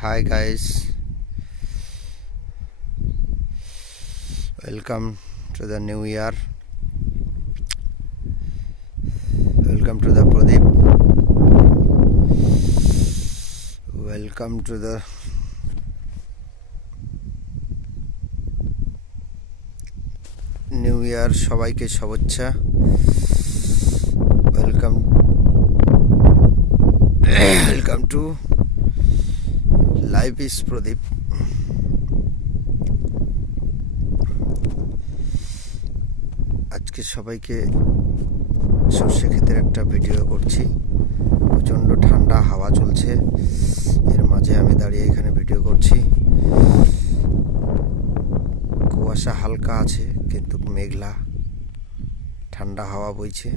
Hi guys, welcome to the new year. Welcome to the Pradeep. Welcome to the new year. সবাইকে শুভেচ্ছা. Welcome to Life is Pradeep. আজকে সবাইকে সর্ষে ক্ষেতের একটা ভিডিও করছি। প্রচণ্ড ঠান্ডা হাওয়া চলছে, এর মাঝে আমি দাঁড়িয়ে এখানে ভিডিও করছি। কুয়াশা হালকা আছে কিন্তু মেঘলা, ঠান্ডা হাওয়া বইছে।